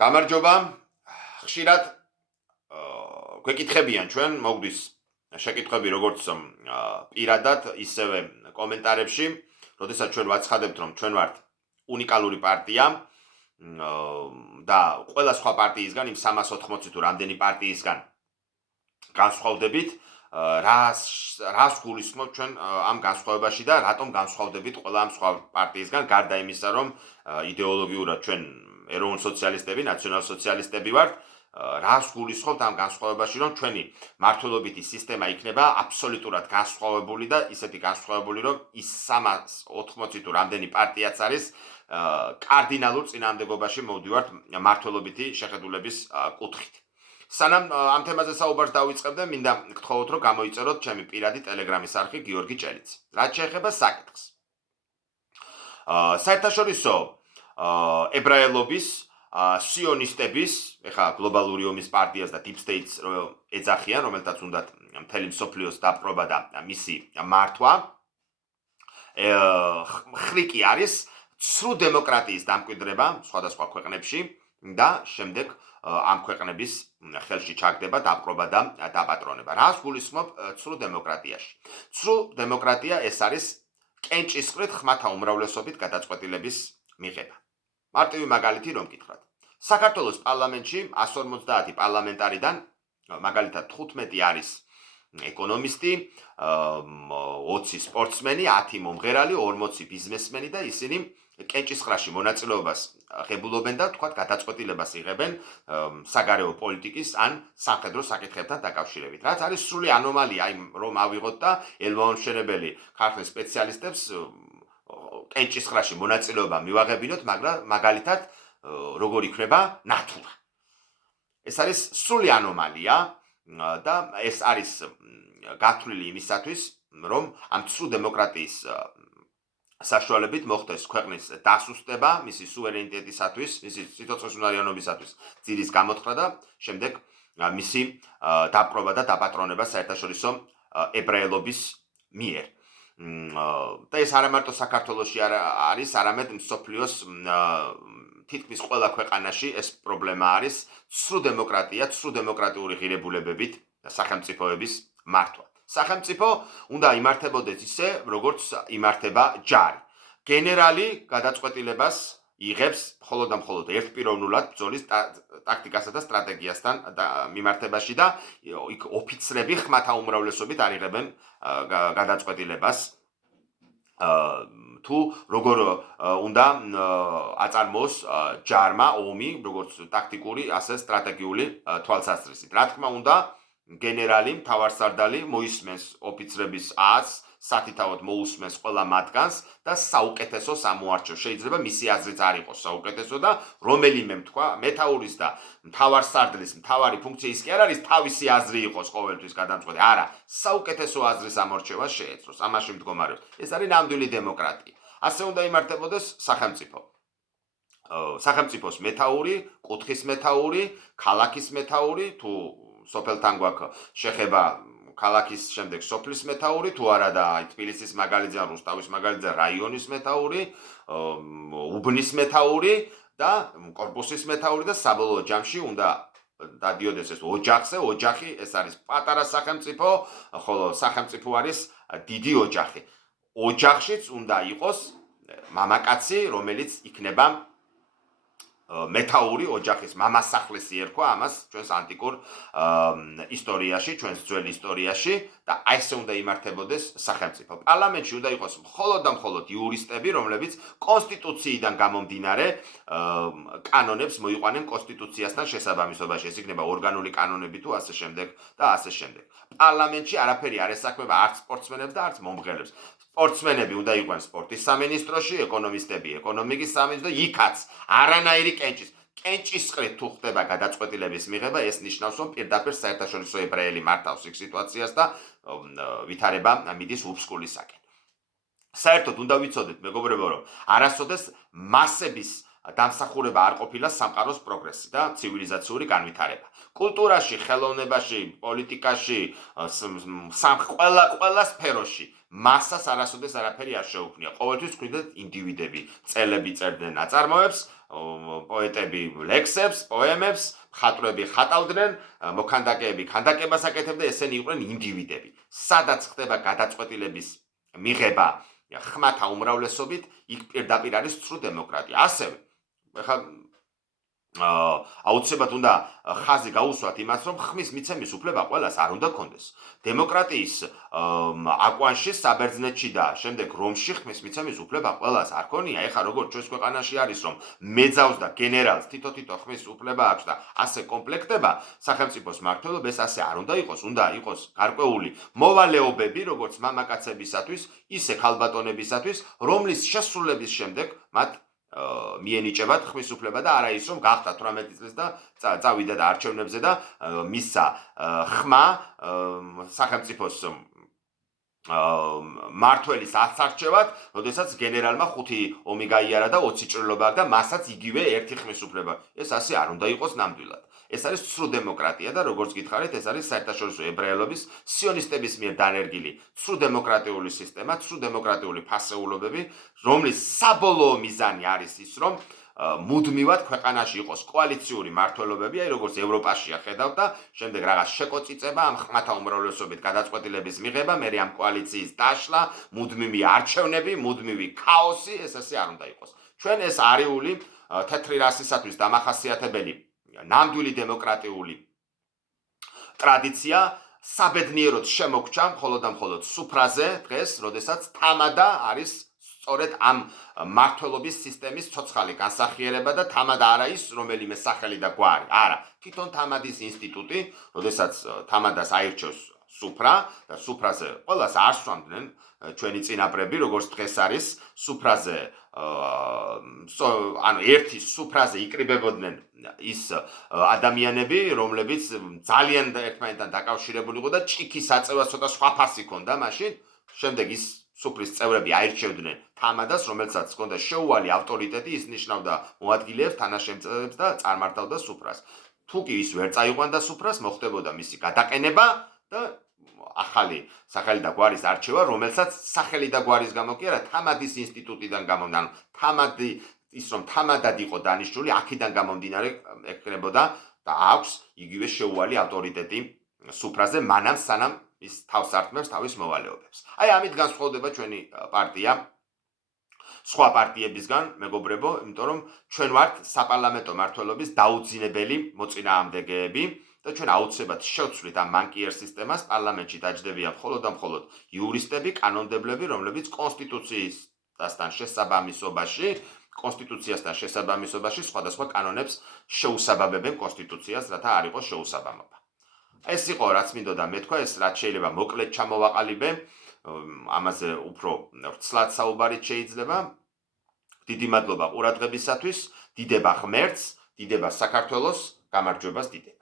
გამარჯობა. ხშირად გვეკითხებიან ჩვენ მოგდის შეკითხვები როგორც პირადად, ისევე კომენტარებში, როდესაც ჩვენ ვაცხადებთ, რომ ჩვენ ვართ უნიკალური პარტია და ყველა სხვა პარტიისგან, იმ 380 თუ რამდენი პარტიისგან განსხვავდებით, რას გულისხმობთ ჩვენ ამ განსხვავებაში და რატომ განსხვავდებით ყველა ამ სხვა პარტიისგან, გარდა იმისა, რომ იდეოლოგიურად ჩვენ ეროვნულ-სოციალისტები, ნაციონალ-სოციალისტები ვართ, რას გულისხმობთ ამ განსხვავებაში, რომ ჩვენი მართლობითი სისტემა იქნება აბსოლუტურად განსხვავებული და ისეთი განსხვავებული, რომ ის 380 თუ რამდენი პარტიაც არის, კარდინალურ წინააღმდეგობაში მოვდივართ მართლობითი შეხედულების კუთხით. სანამ ამ თემაზე საუბარს დავიწყებდე, მინდა გთხოვოთ, რომ გამოიწეროთ ჩემი პირადი ტელეგრამის არხი გიორგი ჭელიძე. რაც შეეხება საკითხს. საერთაშორისო ებრაელობის, სიონისტების, ეხლა გლობალური ომის პარტიას და Deep States ეძახიან, რომელთაც უნდათ მთელი მსოფლიოს დაპყრობა და მისი მართვა. ხრიკი არის ცრუ დემოკრატიის დამკვიდრება სხვადასხვა ქვეყნებში და შემდეგ ამ ქვეყნების ხელში ჩაგდება დაპყრობა და დაპატრონება. რას გულისხმობ ცრუ დემოკრატიაში? ცრუ დემოკრატია ეს არის კენჭისყრით ხმათა უმრავლესობით გადაწყვეტილების მიღება. მარტივი მაგალითი რომ გითხრათ. საქართველოს პარლამენტში 150 პარლამენტარიდან მაგალითად 15 არის ეკონომისტი, 20 სპორტსმენი, 10 მომღერალი, 40 ბიზნესმენი და ისინი კენჭისყრაში მონაწილეობას ღებულობენ და თქვათ გადაწყვეტილებას იღებენ საგარეო პოლიტიკის ან სამხედრო საკითხებთან დაკავშირებით. რაც არის სრული ანომალია, რომ ავიღოთ და ელვაამშენებელი ქართლის სპეციალისტებს კენჭისყრაში მონაწილეობა მივაღებინოთ, მაგრამ მაგალითად როგორ იქნება ნათურა. ეს არის სრული ანომალია და ეს არის გათვლილი იმისათვის, რომ ამ ცრუ დემოკრატიის საშუალებით მოხდეს ქვეყნის დასუსტება, მისი სუვერენიტეტისათვის, მისი სიცოცხლესუნარიანობისათვის ძირის გამოთხრა და შემდეგ მისი დაპყრობა და დაპატრონება საერთაშორისო ებრაელობის მიერ. და ეს არა მარტო საქართველოში არის, არამედ მსოფლიოს თითქმის ყველა ქვეყანაში ეს პრობლემა არის ცრუ დემოკრატია, ცრუ დემოკრატიული ღირებულებებით სახელმწიფოების მართვა. სახელმწიფო უნდა იმართებოდეს ისე, როგორც იმართება ჯარი. გენერალი გადაწყვეტილებას იღებს მხოლოდ და მხოლოდ ერთპიროვნულად ბრძოლის ტაქტიკასა და სტრატეგიასთან მიმართებაში და იქ ოფიცრები ხმათა უმრავლესობით არიღებენ გადაწყვეტილებას თუ როგორ უნდა აწარმოოს ჯარმა ომი, როგორც ტაქტიკური, ასე სტრატეგიული თვალსაზრისით. რა თქმა უნდა, გენერალი, მთავარსარდალი მოისმენს ოფიცრების აზრს, სათითაოდ მოусმენს ყველა მათგანს და საუკეთესო ამოარჩევს. შეიძლება მისი აზრიც არ იყოს საუკეთესო და რომელიმე მეთაურის და მთავარსარდლის მთავარი ფუნქცია ის კი არ არის თავისი აზრი იყოს ყოველთვის გადამწყვეტი. არა, საუკეთესო აზრის ამორჩევა შეეძლოს. ამაში მდგომარეობს. ეს არის ნამდვილი დემოკრატია. ასე უნდა იმართებოდეს სახელმწიფო. სახელმწიფოს მეთაური, კუთხის მეთაური, ქალაქის მეთაური, თუ სოფელთან გვაქვს შეხება ქალაქის შემდეგ სოფლის მეთაური, თუ არა და თბილისის მაგალითზე, რუსთავის მაგალითზე რაიონის მეთაური, უბნის მეთაური და კორპუსის მეთაური და საბოლოო ჯამში უნდა დადიოდეს ეს ოჯახზე, ოჯახი ეს არის პატარა სახელმწიფო, ხოლო სახელმწიფო არის დიდი ოჯახი. ოჯახშიც უნდა იყოს მამაკაცი, რომელიც იქნება მეთაური ოჯახის მამასახლისი ერქვა ამას ჩვენს ანტიკურ ისტორიაში, ჩვენს ძველ ისტორიაში და აი ესე უნდა იმართებოდეს სახელმწიფო. პარლამენტში უნდა იყოს მხოლოდ და მხოლოდ იურისტები, რომლებიც კონსტიტუციიდან გამომდინარე კანონებს მოიყვანენ კონსტიტუციასთან შესაბამისობაში. ეს იქნება ორგანული კანონები თუ ასე შემდეგ და ასე შემდეგ. პარლამენტში არაფერი არ ესაქმება არც სპორტსმენებს და არც მომღერლებს. სპორტსმენები უნდა იყვნენ სპორტის სამინისტროში, ეკონომისტები ეკონომიკის სამინისტროში, იქაც არანაირი კენჭისყრით თუ ხდება გადაწყვეტილების მიღება, ეს ნიშნავს, რომ პირდაპირ საერთაშორისო ებრაელი მართავს იქ სიტუაციას და ვითარება მიდის უბსკულისაკენ. საერთოდ უნდა ვიცოდეთ, მეგობრებო, რომ არასოდეს მასების დამსახურება არ ყოფილა სამყაროს პროგრესი და ცივილიზაციური განვითარება. კულტურაში, ხელოვნებაში, პოლიტიკაში, ყველა სფეროში მასას არასოდეს არაფერი არ შეუქმნია. ყოველთვის გვქონდათ ინდივიდები, წელები წერდნენ ნაწარმოებს, პოეტები ლექსებს, პოემებს, მხატვრები ხატავდნენ, მოქანდაკეები ქანდაკებას აკეთებდნენ, ესენი იყვნენ ინდივიდები. სადაც ხდება გადაწყვეტილების მიღება ხმათა უმრავლესობით, იქ პირდაპირ არის ცრუ დემოკრატია. ასევე ეხლა აუცილებლად უნდა ხაზი გაუსვათ იმას, რომ ხმის მიცემის უფლება ყველას არ უნდა კონდეს. დემოკრატიის აკვანში, საბერძნეთში და შემდეგ რომში ხმის მიცემის უფლება ყველას არ ქონია. ეხლა როგორც ჩვენს ქვეყანაში არის, რომ მეძავს და გენერალს თითო ხმის უფლება აქვს და ასე კომპლექტება სახელმწიფოს მმართველობა, ეს ასე არ უნდა იყოს, უნდა იყოს გარკვეული მოვალეობები, როგორც მამაკაცებისათვის, ისე ქალბატონებისათვის, რომლის შესრულების შემდეგ მათ მიენიჭებათ ხმის უფლება და არა ის რომ გახდა 18 წლის და წავიდა და არჩევნებზე და მისცა ხმა სახელმწიფოს მმართველის ასარჩევად, როდესაც გენერალმა 5 ომი გაიარა და 20 ჭრილობა და მასაც იგივე ერთი ხმის უფლება. ეს ასე არ უნდა იყოს ნამდვილად. ეს არის ცრუ დემოკრატია და როგორც გითხარით, ეს არის საერთაშორისო ებრაელობის სიონისტების მიერ დანერგილი ცრუ დემოკრატიული სისტემა, ცრუ დემოკრატიული ფასეულობები, რომლის საბოლოო მიზანი არის ის, რომ მუდმივად ქვეყანაში იყოს კოალიციური მმართველობები, აი როგორც ევროპაშია ხედავთ და შემდეგ რაღაც შეკოწიწება, ამ ხმათა უმრავლესობით გადაწყვეტილების მიღება, მე ამ კოალიციის დაშლა, მუდმივი არჩევნები, მუდმივი ქაოსი, ეს ასე არ უნდა იყოს. ჩვენ ეს არიული თეთრი რასისათვის დამახასიათებელი ნამდვილი დემოკრატიული ტრადიცია საბედნიეროდ შემოგჩა მხოლოდ და მხოლოდ სუფრაზე დღეს, როდესაც თამადა არის სწორედ ამ მმართველობის სისტემის ცოცხალი განსახიერება და თამადა არა ის რომელიმე სახელი და გვარი. არა, თვითონ თამადის ინსტიტუტი, როდესაც თამადას აირჩევს სუფრა და სუფრაზე ყველას არ სვამდნენ ჩვენი წინაპრები, როგორც დღეს არის სუფრაზე ანუ ერთი სუფრაზე იკრიბებოდნენ ის ადამიანები, რომლებიც ძალიან ერთმანეთთან დაკავშირებული იყო და ჭიქის აწევა ცოტა სხვა ფასი ჰქონდა მაშინ. შემდეგ ის სუფრის წევრები აირჩევდნენ თამადას, რომელსაც ჰქონდა შეუვალი ავტორიტეტი, ის ნიშნავდა მოადგილეებს, თანაშემწეებს და წარმართავდა სუფრას. თუ კი ის ვერ წაიყვანდა სუფრას, მოხდებოდა მისი გადაყენება და ახალი სახელი და გვარის არჩევა, რომელსაც სახელი და გვარის გამო კი არა, თამადის ინსტიტუტიდან გამომდინარე, ანუ თამადი ის რომ თამადად იყო დანიშნული, აქედან გამომდინარე ექნებოდა და აქვს იგივე შეუვალი ავტორიტეტი სუფრაზე, მანამ სანამ ის თავს ართმევს თავის მოვალეობებს. აი ამით განსხვავდება ჩვენი პარტია სხვა პარტიებისგან, მეგობრებო, იმიტომ რომ ჩვენ ვართ საპარლამენტო მმართველობის დაუძინებელი მოწინააღმდეგეები და ჩვენ აუცილებლად შევცვლით ამ მანკიერ სისტემას, პარლამენტში დაჯდებიან მხოლოდ და მხოლოდ იურისტები, კანონმდებლები, რომლებიც კონსტიტუციასთან შესაბამისობაში სხვადასხვა კანონებს შეუსაბამებენ კონსტიტუციას, რათა არ იყოს შეუსაბამობა. ეს იყო რაც მინდოდა მეთქვა, ეს რაც შეიძლება მოკლედ ჩამოვაყალიბე, ამაზე უფრო ვრცლად საუბარით შეიძლება. დიდი მადლობა ყურადღებისათვის, დიდება ღმერთს, დიდება საქართველოს, გამარჯვებას დიდება.